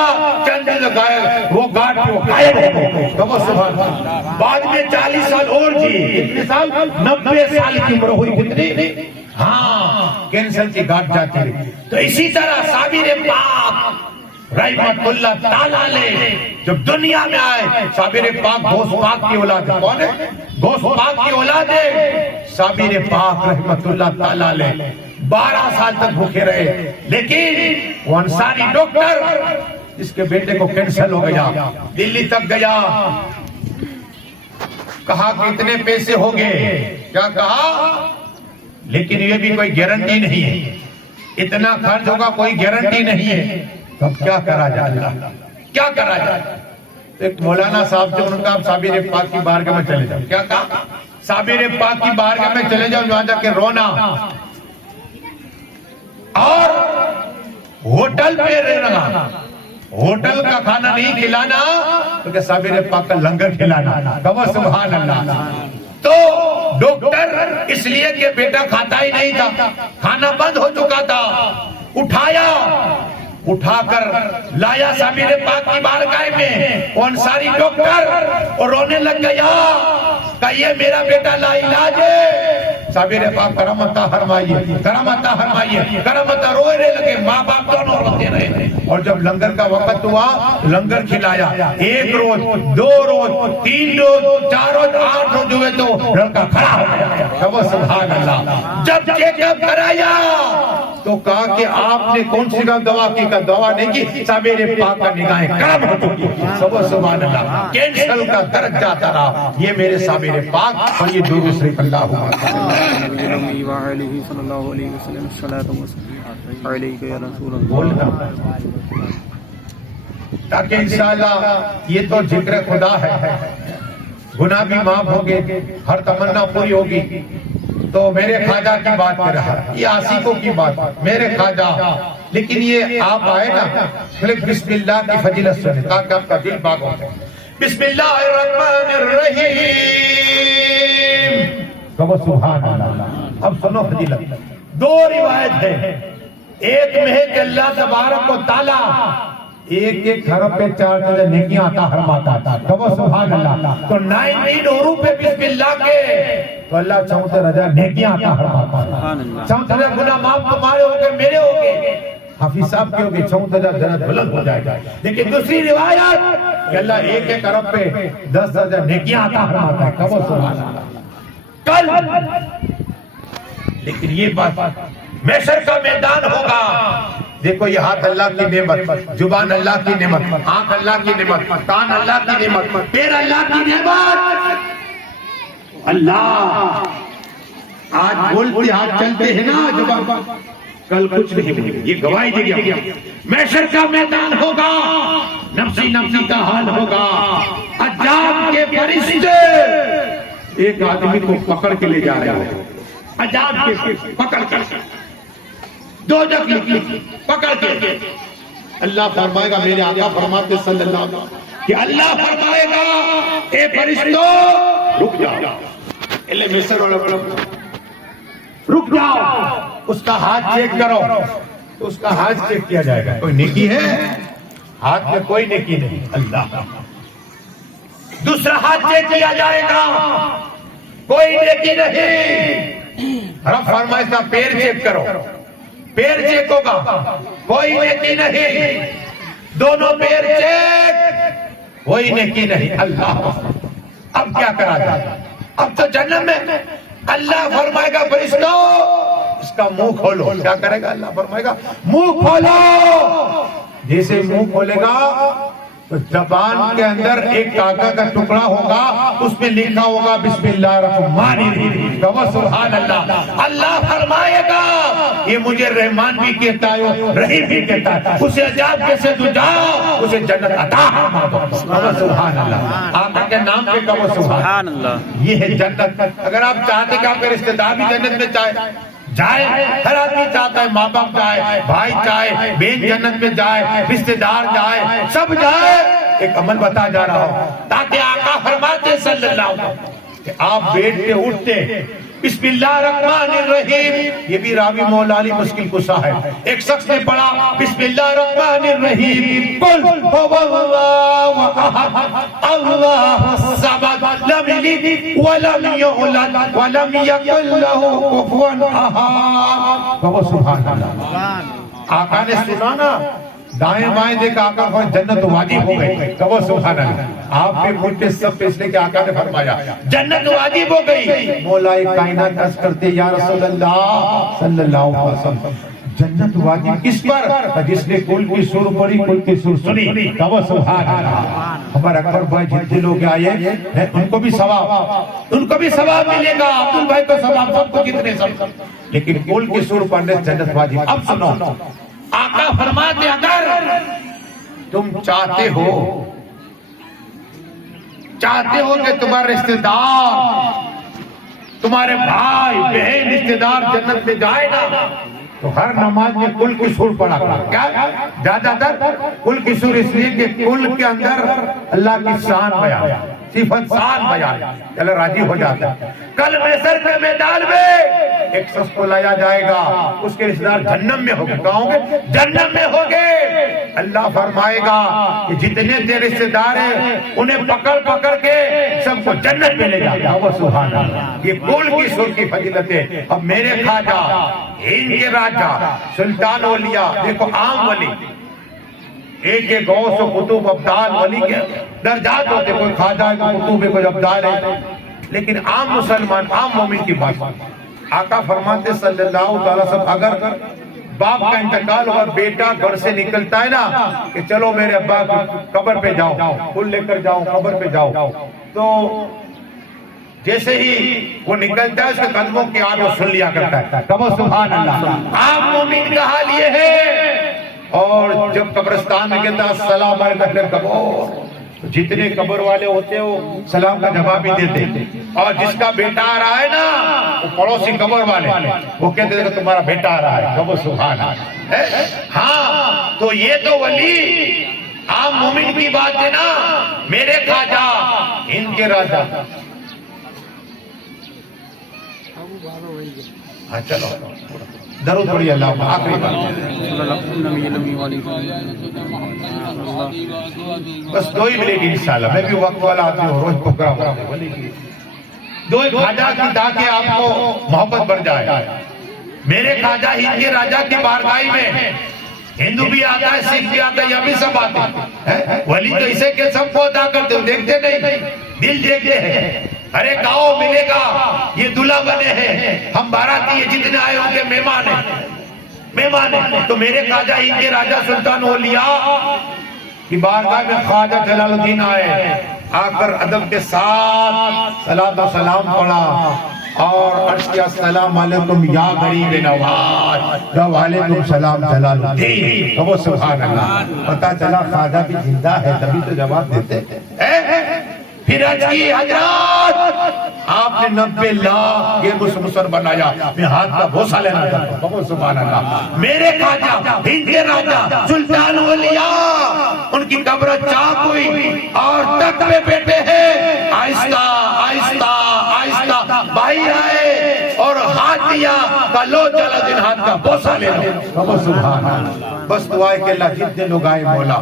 چند لگایا، وہ گھاٹ پہ غائب ہو گئے. سبحان اللہ. بعد میں 40 سال اور جی. کتنے سال؟ 90 سال کی عمر ہوئی. کتنی؟ ہاں، کینسر کی گھاٹ جاتی رہی. تو اسی طرح صابر پاک رحمت اللہ تعالیٰ علیہ جب دنیا میں آئے، صابر پاک غوث پاک کی اولاد ہے. کون ہے؟ غوث پاک کی اولاد ہے. صابر پاک رحمت اللہ تعالیٰ علیہ 12 سال تک بھوکے رہے. لیکن وہ انصاری ڈاکٹر، اس کے بیٹے کو کینسر ہو گیا، دلی تک گیا. کہا کتنے پیسے ہو گئے؟ کیا کہا؟ لیکن یہ بھی کوئی گارنٹی نہیں ہے، اتنا خرچ ہوگا کوئی گارنٹی نہیں ہے. تب کیا کرا جائے؟ کیا کرا جائے؟ ایک مولانا صاحب جو ان کا صابر پاک کی بارگاہ میں چلے جاؤ. کیا کہا؟ صابر پاک کی بارگاہ میں چلے جاؤ، وہاں جا کے رونا اور ہوٹل پہ رہنا. ہوٹل کا کھانا نہیں کھلانا بلکہ صابر پاک کا لنگر کھلانا. کہو سبحان اللہ. تو ڈاکٹر اس لیے کہ بیٹا کھاتا ہی نہیں تھا، کھانا بند ہو چکا تھا، اٹھا کر لایا صابر پاک کی بارگاہ میں. وہ انصاری ڈاکٹر اور رونے لگ گیا کہ یہ میرا بیٹا لا علاج ہے. صابر پاک کرم عطا فرمائیے، کرم عطا فرمائیے، کرم عطا رونے لگے. ماں باپ دونوں روتے رہے. اور جب لنگر کا وقت ہوا، لنگر کھلایا. 1 روز، 2 روز، 3 روز، 4 روز، 8 روز ہوئے تو لڑکا کھڑا ہو گیا. کہو سبحان اللہ. جب چیک اپ کرایا تو کہا کہ آپ نے کون سی دوا کی؟ کا دوا نہیں کی، صابر پاک کا نگاہیں کرم ہو چکی. سبحان اللہ. کینسر کا درد جاتا رہا. یہ میرے صابر پاک اور یہ درود شریف اللہ بولنا تاکہ انشاءاللہ یہ تو ذکر خدا ہے، گناہ بھی معاف ہوگے، ہر تمنا پوری ہوگی. تو میرے خواجہ کی بات کر رہا، یہ عاشقوں کی بات، میرے خواجہ. لیکن یہ آپ آئے نا، بسم اللہ کی فضیلت سنیں تاکہ آپ کا دل پاک ہو جائے. بسم اللہ الرحمن الرحیم. کہو سبحان اللہ. اب سنو فضیلت. 2 روایت ہے. ایک میں ہے کہ اللہ تبارک و تعالی ایک گھر پہ 4 نیکیاں عطا فرماتا تھا. کہو سبحان اللہ. تو 9 عروج پہ بسم اللہ کے تو اللہ 64,000 نیکیاں عطا فرماتا تھا. 64,000 گناہ معاف تمہارے ہو گئے، میرے ہو گئے، حافظ صاحب کے ہو گئے، 64,000 درجات بلند ہو جائے گا. لیکن دوسری روایت کہ اللہ ایک عرب پہ 10,000 نیکیاں عطا فرماتا ہے. کہو سبحان اللہ. کل لیکن یہ بات محشر کا میدان ہوگا. دیکھو یہ ہاتھ اللہ کی نعمت، زبان اللہ کی نعمت، آنکھ اللہ کی نعمت، کان اللہ کی نعمت، پیر اللہ کی نعمت. اللہ آج بولتے ہاتھ چلتے ہیں نا زبان، کل کچھ نہیں بولے. یہ گواہی دے گیا. محشر کا میدان ہوگا، نفسی نفسی کا حال ہوگا. عذاب کے فرشتے ایک آدمی کو پکڑ کے لے جا رہے ہو، عذاب کے پکڑ کر دوزخ کی پکڑ کے. اللہ فرمائے گا، میرے آقا فرماتے صلی اللہ علیہ وسلم کہ اللہ فرمائے گا اے فرشتو رک جاؤ. اللہ محشر والا رک جاؤ، اس کا ہاتھ چیک کرو. تو اس کا ہاتھ چیک کیا جائے گا. کوئی نیکی ہے؟ ہاتھ میں کوئی نیکی نہیں. اللہ. دوسرا ہاتھ چیک کیا جائے گا، کوئی نیکی نہیں. رب فرمائے گا پیر چیک کرو، پیر چیک ہوگا، کوئی نیکی نہیں. دونوں پیر چیک، کوئی نیکی نہیں. اللہ. اب کیا کرا جائے؟ اب تو جنم میں اللہ فرمائے گا فرشتو اس کا منہ کھولو. کیا کرے گا؟ اللہ فرمائے گا منہ کھولو. جیسے منہ کھولے گا تو زبان کے اندر ایک کاغذ کا ٹکڑا ہوگا، اس میں لکھا ہوگا بسم اللہ الرحمن الرحیم، کہو سبحان اللہ۔ اللہ فرمائے گا یہ مجھے رحمان بھی کہتا ہے، رحیم بھی کہتا ہے، اسے عذاب کیسے تو جاؤ، اسے جنت عطا فرما دو، کہو سبحان اللہ۔ آقا کے نام پہ کہو سبحان اللہ۔ یہ ہے جنت۔ اگر آپ چاہتے کہ آپ کے رشتہ دار بھی جنت میں جائے، ہر آدمی چاہتا ہے، ماں باپ جائے، بھائی جائے، بہن جنت میں جائے، رشتہ دار جائے، سب جائے۔ ایک عمل بتا جا رہا ہوں تاکہ آقا فرماتے صلی اللہ علیہ وسلم کہ آپ بیٹھتے اٹھتے بسم اللہ الرحمن الرحیم، یہ بھی راوی مولا علی مشکل کشا ہے، ایک شخص نے پڑھا بسم اللہ الرحمن الرحیم، قل هو اللہ احد اللہ الصمد لم یلد ولم یولد ولم یکن له کفوا احد، کہو سبحان اللہ۔ آقا نے سنا نا، دائیں بائیں دیکھا آقا کو جنت واجب ہو گئی، کہو سبحان اللہ۔ آپ کے ملک کے سب فیصلے کے آقا نے فرمایا جنت واجب ہو گئی۔ مولا کائنات عرض کرتے یا رسول اللہ صلی اللہ علیہ وسلم جنت واجب کس پر؟ جس نے کل کی سور پڑھی، کل کی سور سنی، کہو سبحان اللہ۔ ہمارا اکبر بھائی جتنے لوگ آئے ان کو بھی ثواب ملے گا، عبدال بھائی کو ثواب، سب کو جتنے سب، لیکن کل کی سور پڑھنے جنت واجب۔ اب سنو، آقا فرماتے اگر تم چاہتے ہو کہ تمہارے رشتہ دار، تمہارے بھائی بہن رشتہ دار جنت میں جائے نا، تو ہر نماز میں کل کی سور پڑھا کرو۔ کیا زیادہ تر کل کی سور، اس لیے کہ کل کے اندر اللہ کی شان بیان، صفت شان بیان، اللہ راضی ہو جاتا ہے۔ کل محشر کے میدان میں ایک شخص کو لایا جائے گا، اس کے رشتہ دار جہنم میں ہوگے، کہاں ہوگے؟ جہنم میں ہوگے۔ اللہ فرمائے گا کہ جتنے تیرے رشتہ دار ہیں انہیں پکڑ پکڑ کے سب کو جنت میں لے جاتا ہے، سبحان اللہ۔ یہ کل کی سور کی فضیلت ہے۔ اب میرے خواجہ، ہند کے راجہ، سلطان اولیاء، دیکھو عام ولی، ایک ایک غوث و قطب ابدال ولی کے درجات ہوتے، کوئی خواجہ ہے، کوئی قطب ہے، کوئی ابدال ہے، لیکن عام مسلمان، عام مومن کی بات۔ آقا فرماتے صلی اللہ علیہ وسلم اگر باپ کا انتقال ہوا، بیٹا گھر سے نکلتا ہے نا کہ چلو میرے ابا قبر پہ جاؤ، پھول لے کر جاؤ، قبر پہ جاؤ، تو جیسے ہی وہ نکلتا ہے اس کے قدموں کی آواز وہ سن لیا کرتا ہے، کہو سبحان اللہ۔ عام مومن کا حال یہ ہے، اور جب قبرستان میں کہتا ہے السلام علیکم قبر، جتنے قبر والے ہوتے ہیں وہ سلام کا جواب ہی دیتے، اور جس کا بیٹا آ رہا ہے نا وہ پڑوسی قبر والے وہ کہتے ہیں کہ تمہارا بیٹا آ رہا ہے، کہو سبحان اللہ۔ ہاں تو یہ تو ولی عام مومن کی بات ہے نا۔ میرے خواجہ ہند کے راجہ، ہاں چلو درود پڑھی اللہ، آخری بات بس دو ہی ملے گی انشاءاللہ، میں بھی وقت والا آدمی ہوں، روز پروگرام ہوتے ہیں، دو ہی خواجہ کی تاکہ آپ کو محبت بڑھ جائے۔ میرے خواجہ ہند کے راجہ کی بارگاہ میں ہندو بھی آتا ہے، سکھ بھی آتا ہے، یا بھی سب آتے ہیں، ولی تو اسے کہ سب کو ادا کرتے ہو، دیکھتے نہیں، دل دیکھتے ہیں۔ ارے گاؤں ملے گا، یہ دلہا بنے ہیں، ہم باراتی ہیں، جتنے آئے ان کے مہمان ہیں۔ تو میرے خواجہ ہند کے راجہ سلطان اولیاء کی بارگاہ میں خواجہ جلال الدین آئے، آ کر ادب کے ساتھ صلاۃ و سلام پڑھا اور عرض کیا السلام علیکم یا غریب نواز، وعلیکم السلام جلال الدین، کہو سبحان اللہ۔ پتہ چلا خواجہ بھی زندہ ہے، تبھی تو جواب دیتے ہیں۔ پھر عرض کی حضرات آپ نے 90 لاکھ یہ مسلمان بنایا، میں ہاتھ کا بوسہ لینا چاہتا ہوں، کہو سبحان اللہ۔ میرے خواجہ ہند کے راجہ سلطان اولیاء، ان کی قبر چاک ہوئی اور تخت پہ بیٹھے ہیں، آہستہ آہستہ آہستہ بھائی آئے اور ہاتھ دیا، کلو جلال الدین ہاتھ کا بوسہ لے لو، کہو سبحان اللہ۔ بس دعا ہے کہ اللہ جتنے لوگ آئے مولا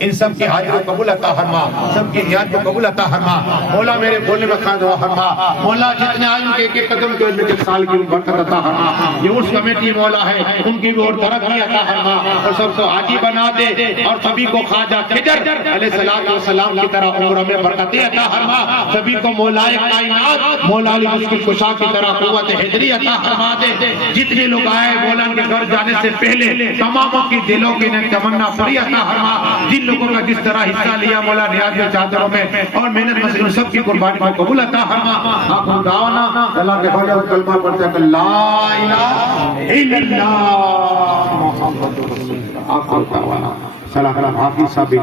ان سب کی حاضر و قبول عطا فرما، سب کی نیات کو قبول عطا فرما، مولا میرے بولنے میں خان دعا فرما، مولا جتنے آئے ان کے ایک ایک قدم کے علم کے سال کی برکت عطا فرما، یہ اس کمیٹی مولا ہے ان کی بھی اور ترقی عطا فرما، اور سب کو حاجی بنا دے، اور سبھی کو خواجہ خضر علیہ السلام کی طرح عمر میں برکتیں عطا فرما، سبھی کو مولا کائنات مولا علی مشکل کشا کی طرح قوت حیدری عطا فرما دے۔ جتنے لوگ آئے مولا ان کے گھر جانے سے پہلے تماموں کی دلوں کی نے تمنا پوری عطا فرما، جن لوگوں کا جس طرح حصہ لیا مولا نیاز چادروں میں اور محنت مسئلہ سب کی قربانی کو قبول عطا فرما۔ آپ دعوانا اللہ کے خواجہ کلمہ پڑھتے ہیں کہ لا الہ الا اللہ محمد رسول اللہ۔ آپ دعوانا صلی اللہ علیہ وسلم حافظ صاحب